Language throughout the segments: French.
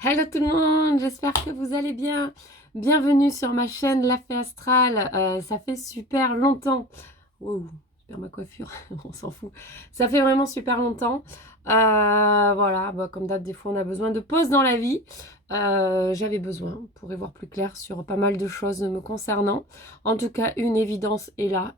Hello tout le monde, j'espère que vous allez bien. Bienvenue sur ma chaîne La Fée Astrale. Ça fait super longtemps. Wow, je perds ma coiffure, on s'en fout. Ça fait vraiment super longtemps. Voilà, comme d'hab, des fois on a besoin de pause dans la vie. J'avais besoin pour y voir plus clair sur pas mal de choses me concernant. En tout cas, une évidence est là.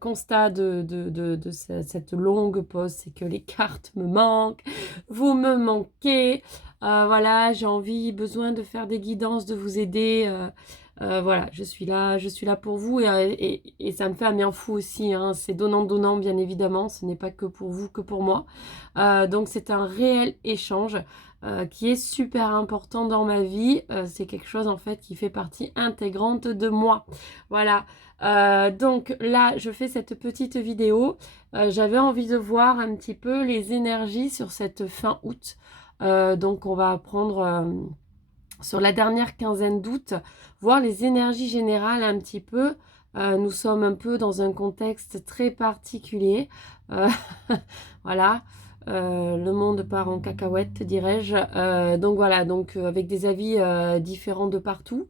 Constat de cette longue pause, c'est que les cartes me manquent. Vous me manquez. Voilà, j'ai envie, besoin de faire des guidances, de vous aider. Voilà, je suis là pour vous et ça me fait un bien fou aussi. Hein. C'est donnant-donnant, bien évidemment. Ce n'est pas que pour vous, que pour moi. Donc c'est un réel échange qui est super important dans ma vie. C'est quelque chose en fait qui fait partie intégrante de moi. Voilà. Donc là, je fais cette petite vidéo. J'avais envie de voir un petit peu les énergies sur cette fin août. Donc on va prendre sur la dernière quinzaine d'août, voir les énergies générales un petit peu. Nous sommes un peu dans un contexte très particulier. Euh, voilà. Le monde part en cacahuète, dirais-je. Donc voilà, donc avec des avis différents de partout.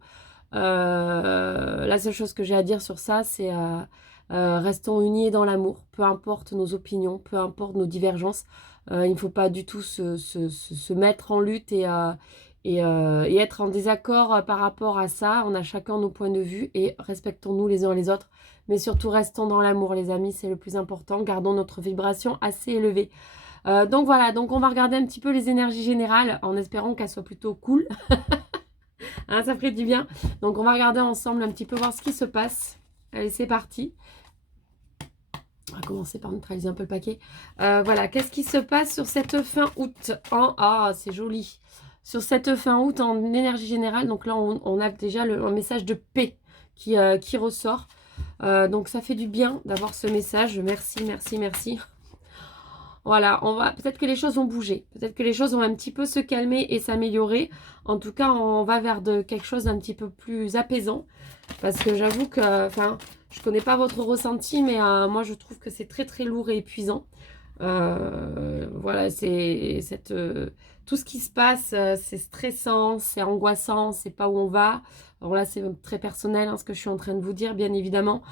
La seule chose que j'ai à dire sur ça, c'est restons unis dans l'amour, peu importe nos opinions, peu importe nos divergences. Il ne faut pas du tout se mettre en lutte et être en désaccord par rapport à ça. On a chacun nos points de vue et respectons-nous les uns les autres. Mais surtout, restons dans l'amour, les amis, c'est le plus important. Gardons notre vibration assez élevée. Donc voilà, donc on va regarder un petit peu les énergies générales en espérant qu'elles soient plutôt cool. Hein, ça ferait du bien. Donc on va regarder ensemble un petit peu, voir ce qui se passe. Allez, c'est parti. On va commencer par neutraliser un peu le paquet. Voilà, qu'est-ce qui se passe sur cette fin août Ah, c'est joli. Sur cette fin août en énergie générale, donc là on a déjà un message de paix qui ressort. Donc ça fait du bien d'avoir ce message. Merci, merci, merci. Voilà, peut-être que les choses vont bouger. Peut-être que les choses vont un petit peu se calmer et s'améliorer. En tout cas, on va vers quelque chose d'un petit peu plus apaisant. Parce que j'avoue que, enfin, je connais pas votre ressenti, mais moi je trouve que c'est très très lourd et épuisant. Voilà, tout ce qui se passe, c'est stressant, c'est angoissant, c'est pas où on va. Alors là, c'est très personnel hein, ce que je suis en train de vous dire, bien évidemment.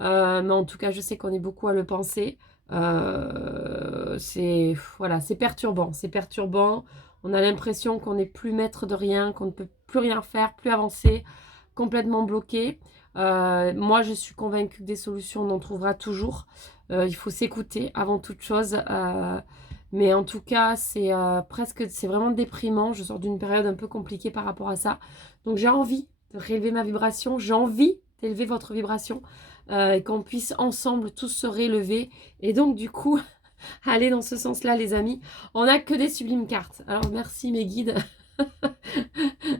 Mais en tout cas, je sais qu'on est beaucoup à le penser. Voilà, c'est perturbant, c'est perturbant. On a l'impression qu'on n'est plus maître de rien, qu'on ne peut plus rien faire, plus avancer, complètement bloqué. Moi, je suis convaincue que des solutions, on en trouvera toujours. Il faut s'écouter avant toute chose. Mais en tout cas, c'est vraiment déprimant. Je sors d'une période un peu compliquée par rapport à ça. Donc, j'ai envie de réélever ma vibration. J'ai envie d'élever votre vibration. Et qu'on puisse ensemble tous se réélever. Et donc, du coup, aller dans ce sens-là, les amis. On n'a que des sublimes cartes. Alors, merci mes guides.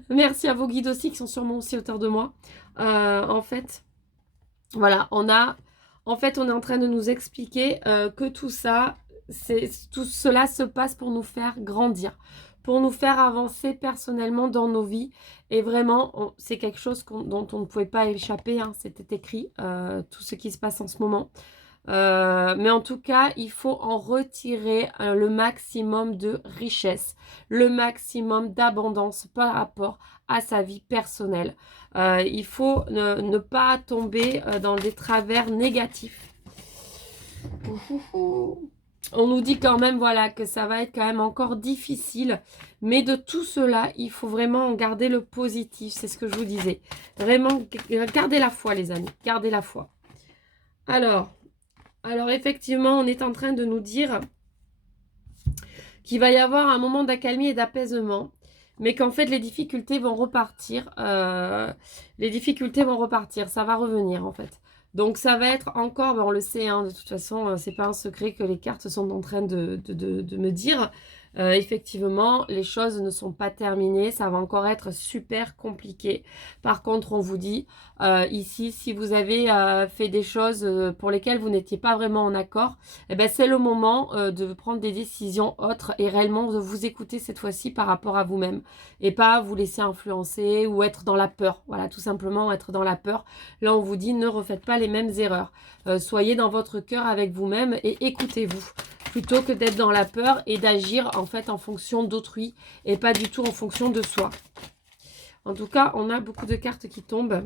Merci à vos guides aussi qui sont sûrement aussi auteurs de moi. En fait, voilà, on est en train de nous expliquer que tout cela se passe pour nous faire grandir, pour nous faire avancer personnellement dans nos vies. Et vraiment, c'est quelque chose dont on ne pouvait pas échapper. Hein, c'était écrit, tout ce qui se passe en ce moment. Mais en tout cas, il faut en retirer le maximum de richesse, le maximum d'abondance par rapport à sa vie personnelle. Il faut ne pas tomber dans des travers négatifs. On nous dit quand même voilà, que ça va être quand même encore difficile. Mais de tout cela, il faut vraiment garder le positif. C'est ce que je vous disais. Vraiment, gardez la foi les amis. Gardez la foi. Alors effectivement, on est en train de nous dire qu'il va y avoir un moment d'accalmie et d'apaisement, mais qu'en fait les difficultés vont repartir. Ça va revenir en fait. Donc ça va être encore, on le sait, hein, de toute façon, c'est pas un secret que les cartes sont en train de me dire. Effectivement, les choses ne sont pas terminées, ça va encore être super compliqué. Par contre, on vous dit ici, si vous avez fait des choses pour lesquelles vous n'étiez pas vraiment en accord, eh ben, c'est le moment de prendre des décisions autres et réellement de vous écouter cette fois-ci par rapport à vous-même et pas vous laisser influencer ou être dans la peur. Voilà, tout simplement être dans la peur. Là, on vous dit ne refaites pas les mêmes erreurs. Soyez dans votre cœur avec vous-même et écoutez-vous. plutôt que d'être dans la peur et d'agir en fait en fonction d'autrui et pas du tout en fonction de soi. En tout cas, on a beaucoup de cartes qui tombent.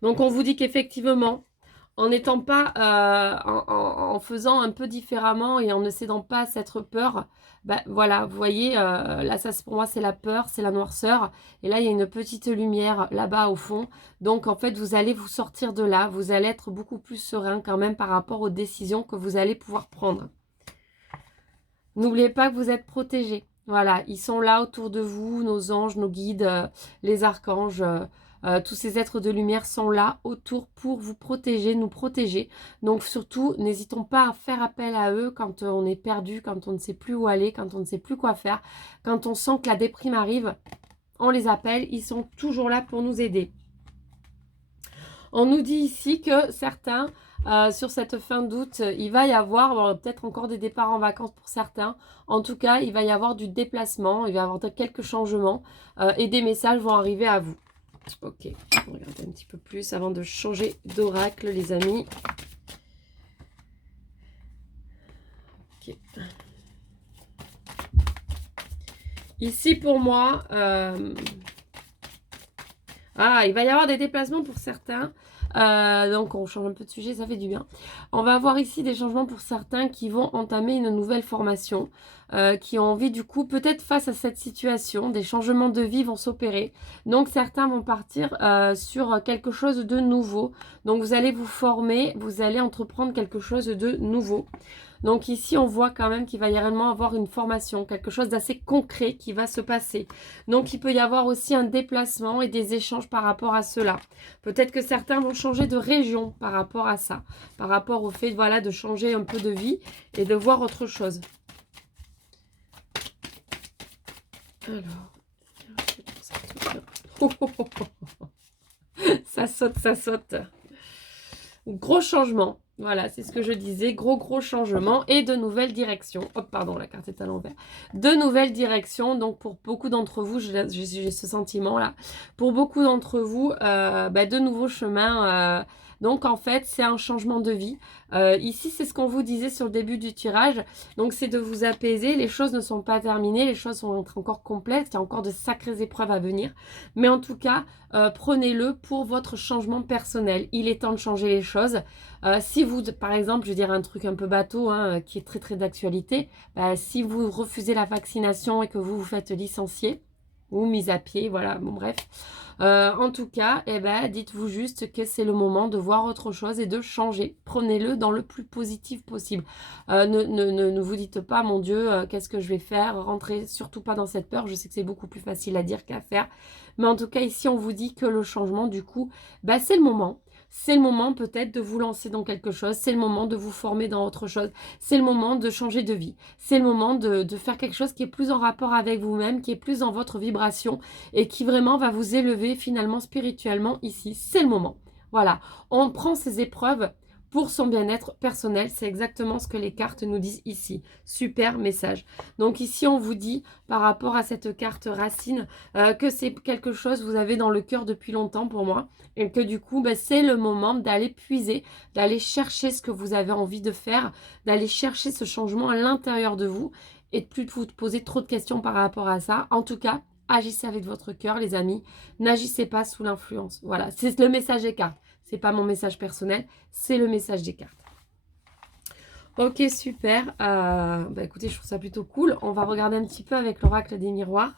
Donc, on vous dit qu'effectivement, en n'étant pas, en faisant un peu différemment et en ne cédant pas à cette peur, bah, voilà, vous voyez, là, ça, pour moi, c'est la peur, c'est la noirceur. Et là, il y a une petite lumière là-bas au fond. Donc, en fait, vous allez vous sortir de là. Vous allez être beaucoup plus serein quand même par rapport aux décisions que vous allez pouvoir prendre. N'oubliez pas que vous êtes protégés. Voilà, ils sont là autour de vous, nos anges, nos guides, les archanges, tous ces êtres de lumière sont là autour pour vous protéger, nous protéger. Donc surtout, n'hésitons pas à faire appel à eux quand on est perdu, quand on ne sait plus où aller, quand on ne sait plus quoi faire, quand on sent que la déprime arrive, on les appelle, ils sont toujours là pour nous aider. On nous dit ici que certains, sur cette fin d'août, il va y avoir peut-être encore des départs en vacances pour certains. En tout cas, il va y avoir du déplacement, il va y avoir quelques changements et des messages vont arriver à vous. Ok, on va regarder un petit peu plus avant de changer d'oracle, les amis. Ok. Ici, pour moi, il va y avoir des déplacements pour certains. Donc, on change un peu de sujet, ça fait du bien. On va avoir ici des changements pour certains qui vont entamer une nouvelle formation, qui ont envie du coup, peut-être face à cette situation, des changements de vie vont s'opérer. Donc, certains vont partir sur quelque chose de nouveau. Donc, vous allez vous former, vous allez entreprendre quelque chose de nouveau. Donc ici, on voit quand même qu'il va y réellement avoir une formation, quelque chose d'assez concret qui va se passer. Donc il peut y avoir aussi un déplacement et des échanges par rapport à cela. Peut-être que certains vont changer de région par rapport à ça, par rapport au fait voilà, de changer un peu de vie et de voir autre chose. Alors, ça saute, ça saute. Gros changement. Voilà, c'est ce que je disais, gros changement et de nouvelles directions. Hop, pardon, la carte est à l'envers. De nouvelles directions, donc pour beaucoup d'entre vous, j'ai ce sentiment-là. Pour beaucoup d'entre vous, de nouveaux chemins. Donc en fait, c'est un changement de vie. Ici, c'est ce qu'on vous disait sur le début du tirage. Donc c'est de vous apaiser. Les choses ne sont pas terminées, les choses sont encore complexes. Il y a encore de sacrées épreuves à venir. Mais en tout cas, prenez-le pour votre changement personnel. Il est temps de changer les choses. Si vous, par exemple, je dirais un truc un peu bateau, qui est très d'actualité, si vous refusez la vaccination et que vous vous faites licencier ou mise à pied, voilà, bon bref. En tout cas, dites-vous juste que c'est le moment de voir autre chose et de changer. Prenez-le dans le plus positif possible. Ne vous dites pas, mon Dieu, qu'est-ce que je vais faire? Rentrez surtout pas dans cette peur. Je sais que c'est beaucoup plus facile à dire qu'à faire. Mais en tout cas, ici, on vous dit que le changement, du coup, c'est le moment. C'est le moment peut-être de vous lancer dans quelque chose, c'est le moment de vous former dans autre chose, c'est le moment de changer de vie, c'est le moment de faire quelque chose qui est plus en rapport avec vous-même, qui est plus dans votre vibration et qui vraiment va vous élever finalement spirituellement ici. C'est le moment. Voilà, on prend ces épreuves pour son bien-être personnel. C'est exactement ce que les cartes nous disent ici. Super message. Donc ici, on vous dit par rapport à cette carte racine que c'est quelque chose que vous avez dans le cœur depuis longtemps pour moi. Et que du coup, c'est le moment d'aller puiser, d'aller chercher ce que vous avez envie de faire, d'aller chercher ce changement à l'intérieur de vous et de plus vous poser trop de questions par rapport à ça. En tout cas, agissez avec votre cœur, les amis. N'agissez pas sous l'influence. Voilà, c'est le message des cartes. C'est pas mon message personnel, c'est le message des cartes. Ok, super. Écoutez, je trouve ça plutôt cool. On va regarder un petit peu avec l'oracle des miroirs.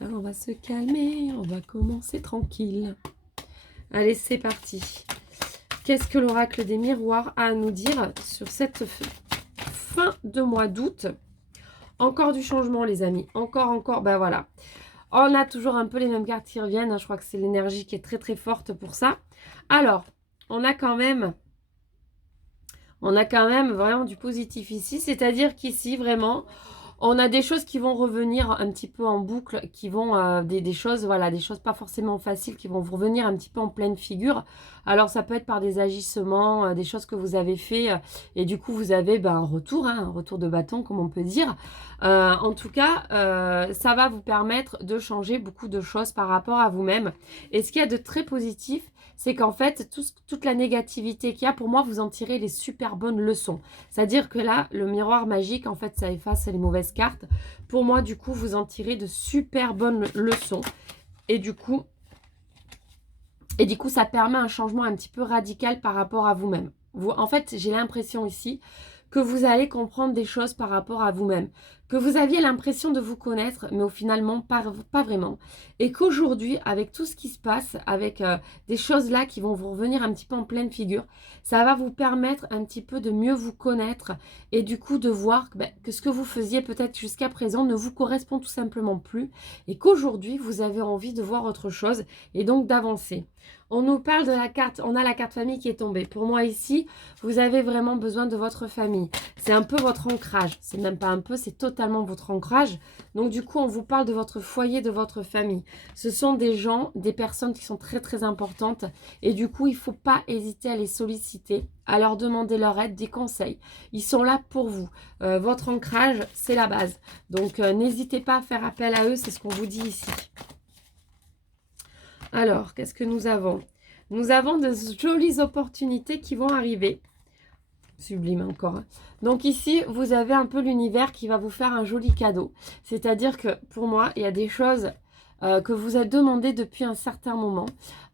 On va se calmer, on va commencer tranquille. Allez, c'est parti. Qu'est-ce que l'oracle des miroirs a à nous dire sur cette fin de mois d'août? Encore du changement, les amis. Encore, voilà. On a toujours un peu les mêmes cartes qui reviennent. Je crois que c'est l'énergie qui est très forte pour ça. Alors, on a quand même vraiment du positif ici. C'est-à-dire qu'ici, vraiment, on a des choses qui vont revenir un petit peu en boucle, qui vont, des choses, voilà, des choses pas forcément faciles, qui vont vous revenir un petit peu en pleine figure. Alors, ça peut être par des agissements, des choses que vous avez fait, et du coup, vous avez un retour de bâton, comme on peut dire. En tout cas, ça va vous permettre de changer beaucoup de choses par rapport à vous-même. Et ce qu'il y a de très positif, c'est qu'en fait, toute la négativité qu'il y a, pour moi, vous en tirez les super bonnes leçons. C'est-à-dire que là, le miroir magique, en fait, ça efface les mauvaises cartes. Pour moi, du coup, vous en tirez de super bonnes leçons. Et du coup, ça permet un changement un petit peu radical par rapport à vous-même. En fait, j'ai l'impression ici que vous allez comprendre des choses par rapport à vous-même, que vous aviez l'impression de vous connaître, mais au finalement, pas vraiment. Et qu'aujourd'hui, avec tout ce qui se passe, avec des choses là qui vont vous revenir un petit peu en pleine figure, ça va vous permettre un petit peu de mieux vous connaître et du coup de voir que ce que vous faisiez peut-être jusqu'à présent ne vous correspond tout simplement plus et qu'aujourd'hui, vous avez envie de voir autre chose et donc d'avancer. On nous parle de la carte, on a la carte famille qui est tombée. Pour moi ici, vous avez vraiment besoin de votre famille. C'est un peu votre ancrage. C'est même pas un peu, c'est totalement votre ancrage. Donc du coup, on vous parle de votre foyer, de votre famille. Ce sont des gens, des personnes qui sont très très importantes. Et du coup, il ne faut pas hésiter à les solliciter, à leur demander leur aide, des conseils. Ils sont là pour vous. Votre ancrage, c'est la base. Donc n'hésitez pas à faire appel à eux, c'est ce qu'on vous dit ici. Alors, qu'est-ce que nous avons? Nous avons de jolies opportunités qui vont arriver. Sublime encore. Hein. Donc ici, vous avez un peu l'univers qui va vous faire un joli cadeau. C'est-à-dire que pour moi, il y a des choses que vous avez demandé depuis un certain moment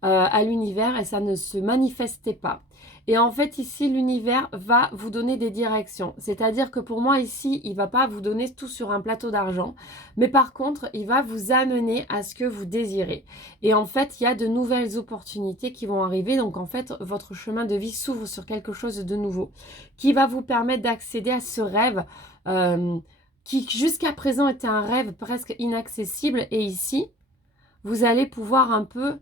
à l'univers et ça ne se manifestait pas. Et en fait, ici, l'univers va vous donner des directions. C'est-à-dire que pour moi, ici, il ne va pas vous donner tout sur un plateau d'argent. Mais par contre, il va vous amener à ce que vous désirez. Et en fait, il y a de nouvelles opportunités qui vont arriver. Donc, en fait, votre chemin de vie s'ouvre sur quelque chose de nouveau qui va vous permettre d'accéder à ce rêve qui, jusqu'à présent, était un rêve presque inaccessible. Et ici, vous allez pouvoir un peu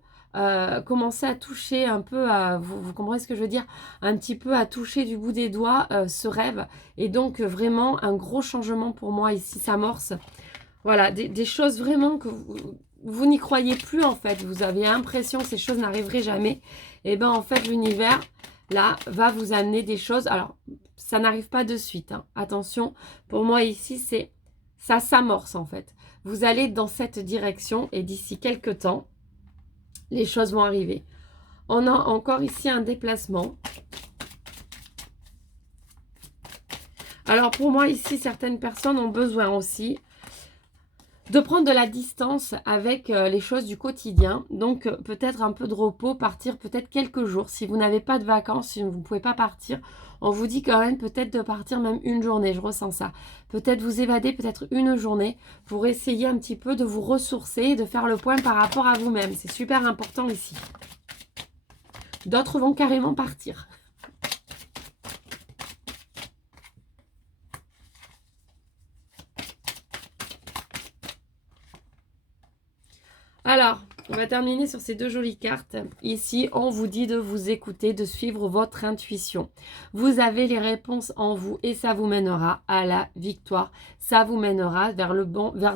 commencer à toucher un peu, vous comprenez ce que je veux dire, un petit peu à toucher du bout des doigts ce rêve. Et donc vraiment un gros changement pour moi ici s'amorce. Voilà, des choses vraiment que vous n'y croyez plus en fait. Vous avez l'impression que ces choses n'arriveraient jamais. Et bien en fait l'univers là va vous amener des choses. Alors ça n'arrive pas de suite. Hein. Attention, pour moi ici ça s'amorce en fait. Vous allez dans cette direction et d'ici quelques temps, les choses vont arriver. On a encore ici un déplacement. Alors pour moi ici, certaines personnes ont besoin aussi de prendre de la distance avec les choses du quotidien. Donc peut-être un peu de repos, partir peut-être quelques jours. Si vous n'avez pas de vacances, si vous ne pouvez pas partir, on vous dit quand même peut-être de partir même une journée, je ressens ça. Peut-être vous évader peut-être une journée pour essayer un petit peu de vous ressourcer, de faire le point par rapport à vous-même. C'est super important ici. D'autres vont carrément partir. Alors, on va terminer sur ces deux jolies cartes. Ici, on vous dit de vous écouter, de suivre votre intuition. Vous avez les réponses en vous et ça vous mènera à la victoire. Ça vous mènera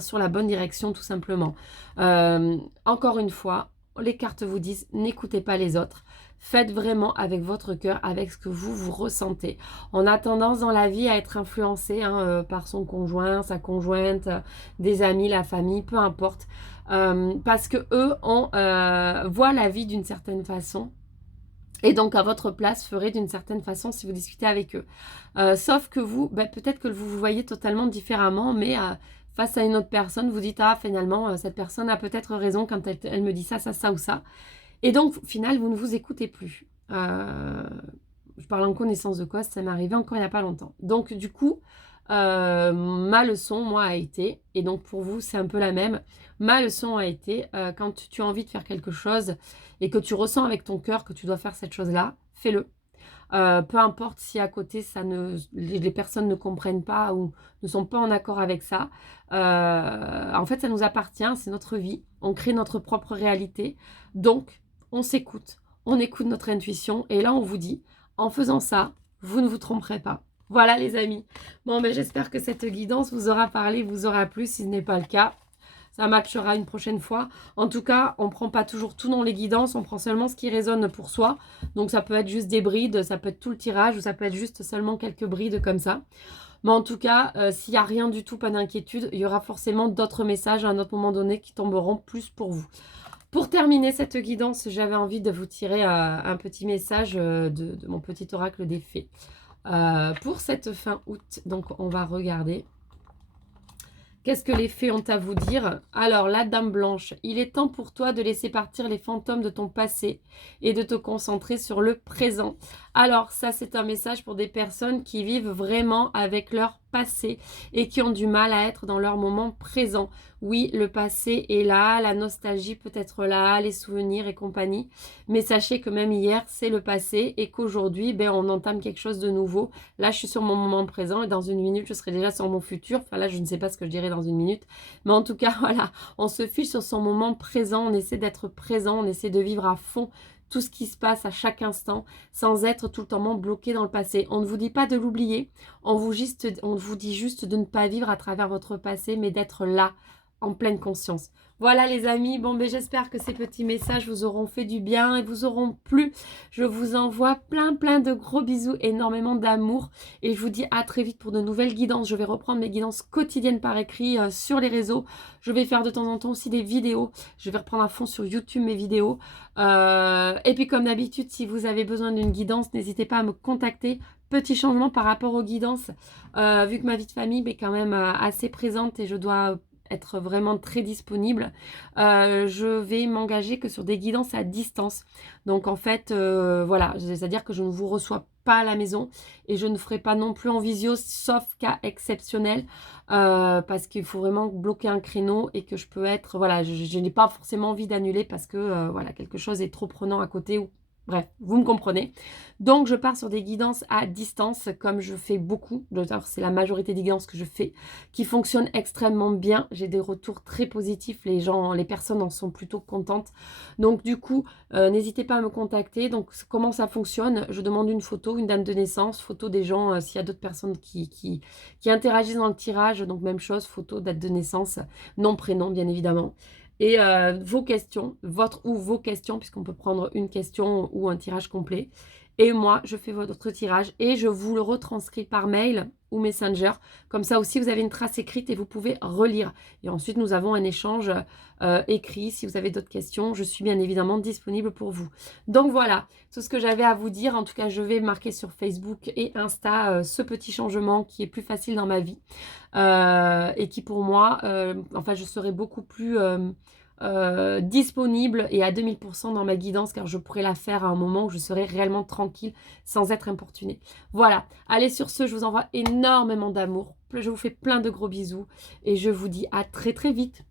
sur la bonne direction tout simplement. Encore une fois, les cartes vous disent n'écoutez pas les autres. Faites vraiment avec votre cœur, avec ce que vous ressentez. On a tendance dans la vie à être influencé par son conjoint, sa conjointe, des amis, la famille, peu importe. Parce que eux voient la vie d'une certaine façon et donc à votre place feraient d'une certaine façon si vous discutez avec eux. Sauf que vous, peut-être que vous vous voyez totalement différemment, mais face à une autre personne, vous dites ah finalement cette personne a peut-être raison quand elle me dit ça, ça, ça ou ça. Et donc au final vous ne vous écoutez plus. Je parle en connaissance de cause, ça m'est arrivé encore il n'y a pas longtemps. Donc du coup, ma leçon, moi, a été, et donc pour vous, c'est un peu la même, ma leçon a été, quand tu as envie de faire quelque chose et que tu ressens avec ton cœur que tu dois faire cette chose-là, fais-le. Peu importe si à côté, les personnes ne comprennent pas ou ne sont pas en accord avec ça. En fait, ça nous appartient, c'est notre vie, on crée notre propre réalité, donc on s'écoute, on écoute notre intuition, et là, on vous dit, en faisant ça, vous ne vous tromperez pas. Voilà les amis. Bon, j'espère que cette guidance vous aura parlé, vous aura plu. Si ce n'est pas le cas, ça matchera une prochaine fois. En tout cas, on ne prend pas toujours tout dans les guidances. On prend seulement ce qui résonne pour soi. Donc, ça peut être juste des brides, ça peut être tout le tirage ou ça peut être juste seulement quelques brides comme ça. Mais en tout cas, s'il n'y a rien du tout, pas d'inquiétude, il y aura forcément d'autres messages à un autre moment donné qui tomberont plus pour vous. Pour terminer cette guidance, j'avais envie de vous tirer un petit message de mon petit oracle des fées. Pour cette fin août, donc on va regarder. Qu'est-ce que les fées ont à vous dire? Alors, la Dame Blanche, il est temps pour toi de laisser partir les fantômes de ton passé et de te concentrer sur le présent. Alors, ça, c'est un message pour des personnes qui vivent vraiment avec leur passé et qui ont du mal à être dans leur moment présent. Oui, le passé est là, la nostalgie peut être là, les souvenirs et compagnie. Mais sachez que même hier, c'est le passé et qu'aujourd'hui, ben, on entame quelque chose de nouveau. Là, je suis sur mon moment présent et dans une minute, je serai déjà sur mon futur. Enfin, là, je ne sais pas ce que je dirai dans une minute. Mais en tout cas, voilà, on se fiche sur son moment présent. On essaie d'être présent, on essaie de vivre à fond tout ce qui se passe à chaque instant sans être tout le temps bloqué dans le passé. On ne vous dit pas de l'oublier. On vous dit juste de ne pas vivre à travers votre passé, mais d'être là, en pleine conscience. Voilà les amis, bon ben j'espère que ces petits messages vous auront fait du bien et vous auront plu. Je vous envoie plein de gros bisous, énormément d'amour et je vous dis à très vite pour de nouvelles guidances. Je vais reprendre mes guidances quotidiennes par écrit sur les réseaux. Je vais faire de temps en temps aussi des vidéos. Je vais reprendre à fond sur YouTube mes vidéos. Et puis comme d'habitude, si vous avez besoin d'une guidance, n'hésitez pas à me contacter. Petit changement par rapport aux guidances, vu que ma vie de famille est quand même assez présente et je dois être vraiment très disponible, je vais m'engager que sur des guidances à distance. Donc en fait, voilà, c'est-à-dire que je ne vous reçois pas à la maison et je ne ferai pas non plus en visio, sauf cas exceptionnel, parce qu'il faut vraiment bloquer un créneau et que je peux être, voilà, je n'ai pas forcément envie d'annuler parce que, voilà, quelque chose est trop prenant à côté ou bref, vous me comprenez. Donc, je pars sur des guidances à distance, comme je fais beaucoup. C'est la majorité des guidances que je fais, qui fonctionnent extrêmement bien. J'ai des retours très positifs. Les personnes en sont plutôt contentes. Donc, du coup, n'hésitez pas à me contacter. Donc, comment ça fonctionne? Je demande une photo, une date de naissance, photo des gens, s'il y a d'autres personnes qui interagissent dans le tirage. Donc, même chose, photo, date de naissance, nom, prénom, bien évidemment. Et vos questions, vos questions, puisqu'on peut prendre une question ou un tirage complet. Et moi, je fais votre tirage et je vous le retranscris par mail ou Messenger. Comme ça aussi, vous avez une trace écrite et vous pouvez relire. Et ensuite, nous avons un échange écrit. Si vous avez d'autres questions, je suis bien évidemment disponible pour vous. Donc voilà, tout ce que j'avais à vous dire. En tout cas, je vais marquer sur Facebook et Insta ce petit changement qui est plus facile dans ma vie. Et qui pour moi, enfin, je serai beaucoup plus disponible et à 2000% dans ma guidance car je pourrai la faire à un moment où je serai réellement tranquille sans être importunée. Voilà, allez sur ce, je vous envoie énormément d'amour, je vous fais plein de gros bisous et je vous dis à très vite.